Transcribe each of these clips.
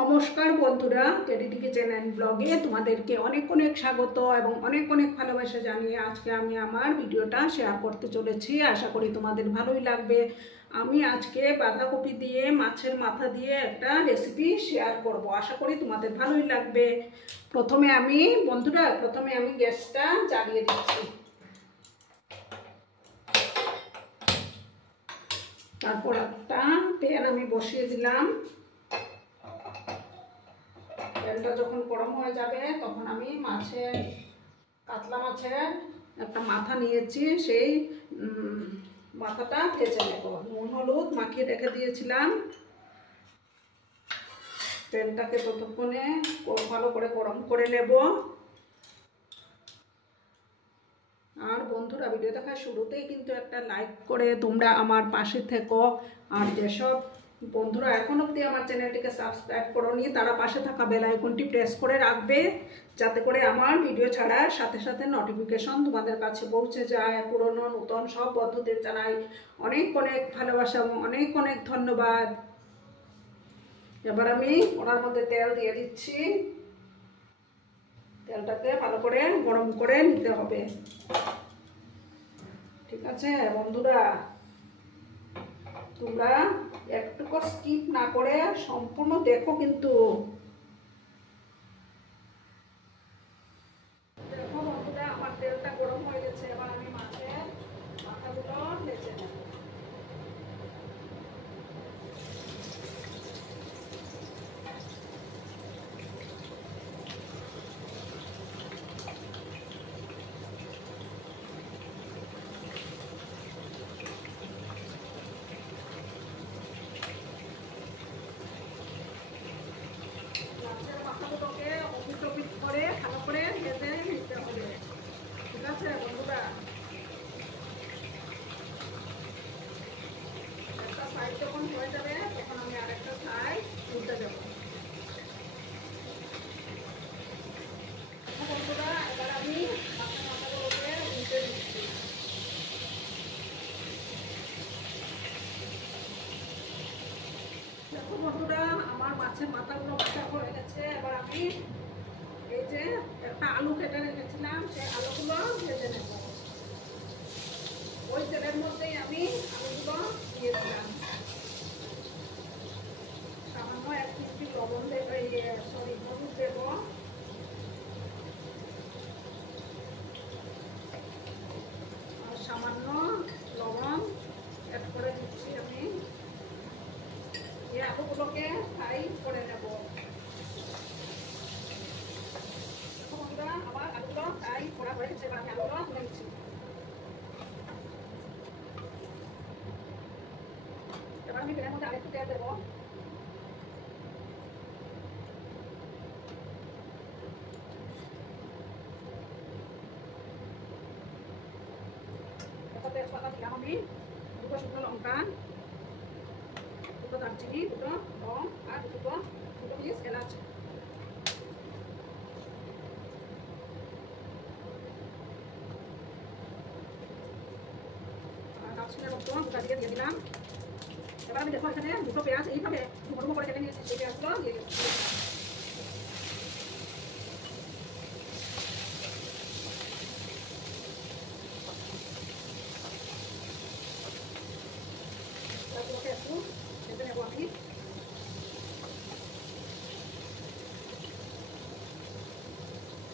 নমস্কার বন্ধুরা, কেডিটিকে চ্যানেল ব্লগে তোমাদেরকে অনেক অনেক স্বাগত এবং অনেক অনেক ভালোবাসা জানিয়ে আজকে আমি আমার ভিডিওটা শেয়ার করতে চলেছি। আশা করি তোমাদের ভালোই লাগবে। আমি আজকে বাঁধাকপি দিয়ে মাছের মাথা দিয়ে একটা রেসিপি শেয়ার করব। আশা করি তোমাদের ভালোই লাগবে। প্রথমে আমি গ্যাসটা জ্বালিয়ে দিচ্ছি। তারপর একটা প্যান আমি বসিয়ে দিলাম। প্যানটা যখন গরম হয়ে যাবে তখন আমি কাতলা মাছের একটা মাথা নিয়েছি, সেই মাথাটা ভেজে নেব। নুন হলুদ মাখিয়ে রেখে দিয়েছিলাম। প্যানটাকে ততক্ষণে ভালো করে গরম করে নেব। আর বন্ধুরা, ভিডিও দেখার শুরুতেই কিন্তু একটা লাইক করে তোমরা আমার পাশে থেকো। আর যেসব বন্ধুরা এখন অবধি আমার চ্যানেলটিকে সাবস্ক্রাইব করোনি তারা পাশে থাকা বেল আইকনটি প্রেস করে রাখবে, যাতে করে আমার ভিডিও ছাড়ার সাথে সাথে নোটিফিকেশন তোমাদের কাছে পৌঁছে যায়। পুরনো নতুন সব বন্ধুদের জানাই অনেক অনেক ভালোবাসা এবং অনেক অনেক ধন্যবাদ। এবার আমি ওনার মধ্যে তেল দিয়ে দিচ্ছি। তেলটাকে ভালো করে গরম করে নিতে হবে। ঠিক আছে বন্ধুরা, তোমরা একটুকু স্কিপ না করে সম্পূর্ণ দেখো। কিন্তু দেখো বন্ধুরা, আমার তেলটা গরম হয়ে গেছে। এবার আমি মাছের মাথাগুলো ভেজে নেব। মাছের মাথাগুলোকে অপিট অপিট করে ভালো করে ভেজে নিতে হবে। ঠিক আছে বন্ধুরা, একটা সাইড যখন হয়ে যাবে তখন আমি আরেকটা সাইড উল্টে দেবো। বন্ধুরা, এবার আমি মাছের মাথাগুলোকে উল্টে দিচ্ছি। দেখো বন্ধুরা, আমার মাছের মাথাগুলো ভাজা হয়ে গেছে। এবার আমি এই যে একটা আলু কেটে রেখেছিলাম, সেই আলুগুলো ভেজে নেব। ওই তেলের মধ্যেই আমি আলুগুলো দিয়ে দিলাম। সামান্য 1 চিমটি লবণ দেবো, হলুদ দেবো। আর সামান্য লবণ অ্যাড করে দিচ্ছি আমি। এই আলুগুলোকে ফ্রাই করে নেব। বন্ধুরা, আমার আলুগুলো ফ্রাই করা হয়ে গেছে। এবার আমি আলুগুলো তুলে নিচ্ছি। এবার আমি প্যানের মধ্যে আরেকটু তেল দেবো। একটা তেজপাতা দিলাম আমি, 2টো শুকনো লঙ্কা, 2টো দারচিনি, 2টো লং আর 2 পিস এলাচ। আর দারচিনির মতো গোটা দিয়ে দিলাম। এবার আমি দেখো এখানে 2টো পেঁয়াজ এইভাবে ডুবো ডুবো করে কেটে নিয়েছি, সেই পেঁয়াজগুলো দিয়ে দিচ্ছি। পেঁয়াজগুলোকে একটু ভেজে নেবো আমি।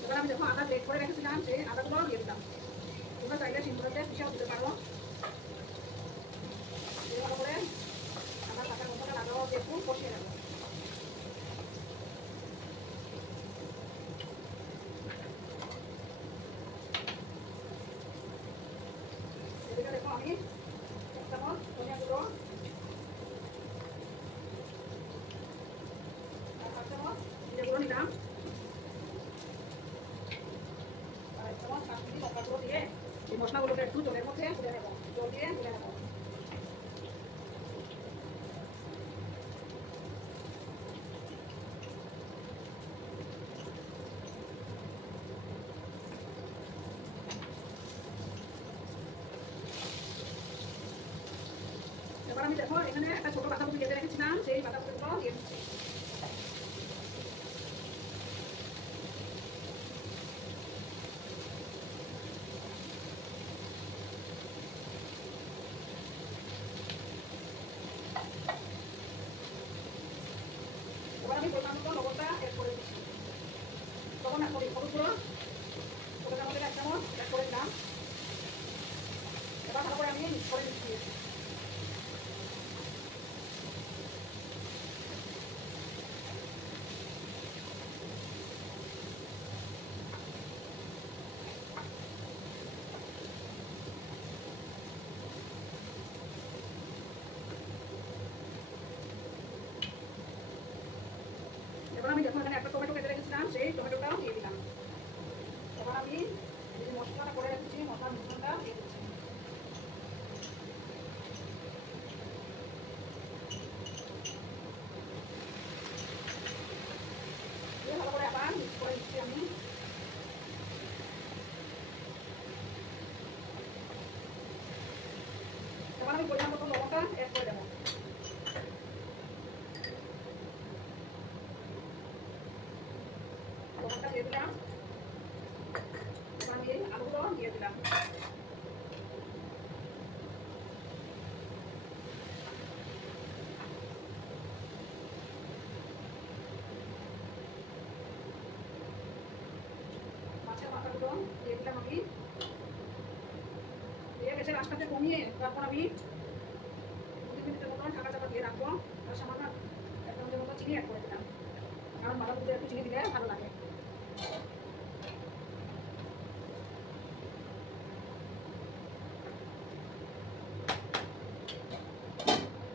এবার আমি দেখো আদা গ্রেট করে রেখেছিলাম, সেই আদাগুলো দিয়ে দিলাম। তোমরা চাইলে শিলনোড়াতে পিষেও দিতে পারো। ভালো করে আদা কাঁচা লঙ্কাটা লাগাও, একটু কষিয়ে নেবো। এদিকে দেখো আমি 1 চামচ ধনিয়া গুঁড়ো আর 1/2 চামচ জিরে গুঁড়ো নিলাম। আর 1 চামচ কাশ্মীরি লঙ্কা গুঁড়ো দিয়ে এই মশলাগুলোকে একটু জলের মধ্যে তুলে নেবো। জল দিয়ে তুলে নেবো। এবার আমি দেখো এখানে একটা ছোট বাঁধাকপি কেটে রেখেছিলাম, সেই বাঁধাকপিগুলো দিয়ে দিচ্ছি। এবার আমি পরিমাণ মতো লবণটা অ্যাড করে দিচ্ছি। লবণ অ্যাড করি, হলুদ গুঁড়ো ছোটো চামচের 1 চামচ অ্যাড করে দিলাম। এবার ভালো করে আমি মিক্স করে দিচ্ছি। এবার আমি যখন এখানে একটা টমেটো কেটে রেখেছিলাম সেই টমেটোটাও দিয়ে দিলাম। এবার আমি যে মশলাটা করে রেখেছি মশলার মিশ্রণটা দিয়ে দিচ্ছি। দিয়ে ভালো করে আবার মিক্স করে দিচ্ছি আমি। এবার আমি পরিমাণ মতো লবণটা অ্যাড করে দেবো। লবণটা দিয়ে দিলাম। এবার আমি আলুগুলো দিয়ে দিলাম। মাছের মাথাগুলো দিয়ে দিলাম আমি। দিয়ে গ্যাসের আঁচটাকে কমিয়ে তারপর আমি 2 মিনিটের মতো ঢাকা চাপা দিয়ে রাখবো। আর সামান্য 1 চামচের মতো চিনি অ্যাড করে দিলাম, কারণ মাথার মধ্যে একটু চিনি দিলে ভালো লাগে।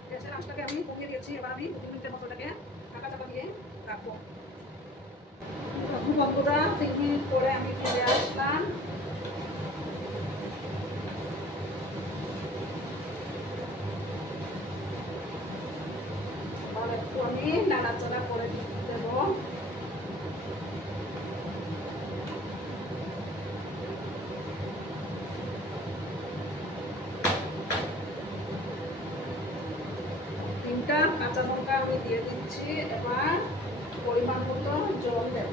গ্যাসের আঁচটাকে আমি কমিয়ে দিয়েছি। এবার আমি 2 মিনিটের মতো এটাকে ঢাকা চাপা দিয়ে রাখবো। বন্ধুরা 3 মিনিট পরে আমি ফিরে আসলাম। আর একটু আমি নাড়াচাড়া করে দেবো। তিনটা কাঁচা লঙ্কা আমি দিয়ে দিচ্ছি। এবার পরিমাণ মতো জল দেব।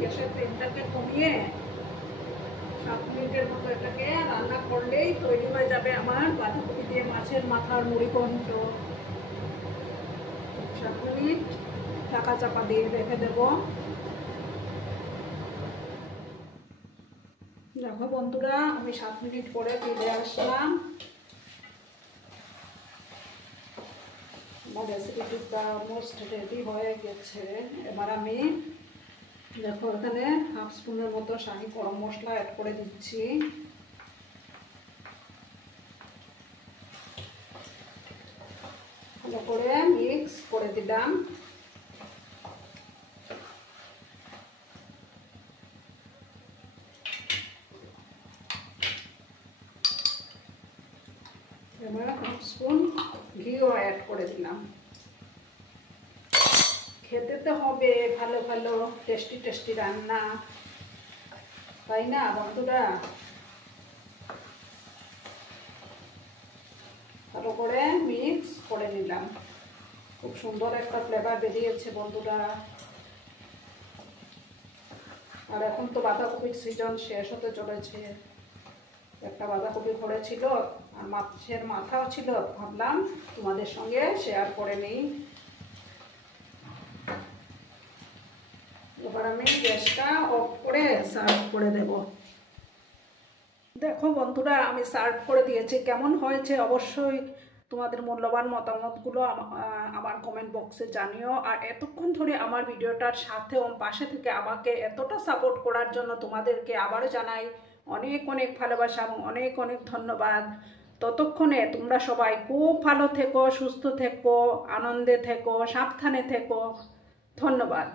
গ্যাসের ফ্লেমটাকে কমিয়ে 7 মিনিটের মতো এটাকে রান্না করলেই তৈরি হয়ে যাবে আমার বাঁধাকপি দিয়ে মাছের মাথার মুড়িঘণ্ট। 7 মিনিট ঢাকা চাপা দিয়ে রেখে দেব। দেখো বন্ধুরা আমি 7 মিনিট পরে ফিরে আসলাম। আমার রেসিপিটা অলমোস্ট রেডি হয়ে গেছে। এবার আমি দেখো এখানে 1/2 স্পুনের মতো শাহি গরম মশলা অ্যাড করে দিচ্ছি। ভালো করে মিক্স করে দিলাম। এবার 1/2 স্পুন ঘিও অ্যাড করে দিলাম। খেতে তো হবে ভালো ভালো টেস্টি টেস্টি রান্না, তাই না বন্ধুরা? ভালো করে মিক্স করে নিলাম। খুব সুন্দর একটা ফ্লেভার বেরিয়েছে বন্ধুরা। আর এখন তো বাঁধাকপির সিজন শেষ হতে চলেছে। একটা বাঁধাকপি ঘরে ছিল আর মাছের মাথাও ছিল, ভাবলাম তোমাদের সঙ্গে শেয়ার করে নিই। এবার আমি গ্যাসটা অফ করে সার্ভ করে দেব। দেখো বন্ধুরা আমি সার্ভ করে দিয়েছি। কেমন হয়েছে অবশ্যই তোমাদের মূল্যবান মতামতগুলো আমার কমেন্ট বক্সে জানিও। আর এতক্ষণ ধরে আমার ভিডিওটার সাথে ও পাশে থেকে আমাকে এতটা সাপোর্ট করার জন্য তোমাদেরকে আবারও জানাই অনেক অনেক ভালোবাসা এবং অনেক অনেক ধন্যবাদ। ততক্ষণে তোমরা সবাই খুব ভালো থেকো, সুস্থ থেকো, আনন্দে থেকো, সাবধানে থেকো। ধন্যবাদ।